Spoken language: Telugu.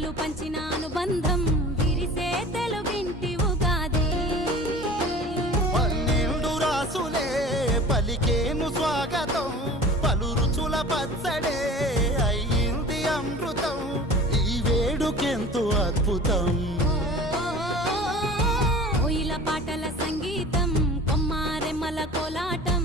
ప్రేమలు పంచిన అనుబంధం విరిసే తెలుగింటి ఉగాది. 12 రాసులే పలికేను స్వాగతం, పలు రుచుల పచ్చడే అయ్యింది అమృతం. ఈ వేడుకెంతో అద్భుతం. కోయిల పాటల సంగీతం, కొమ్మారెమ్మల కోలాటం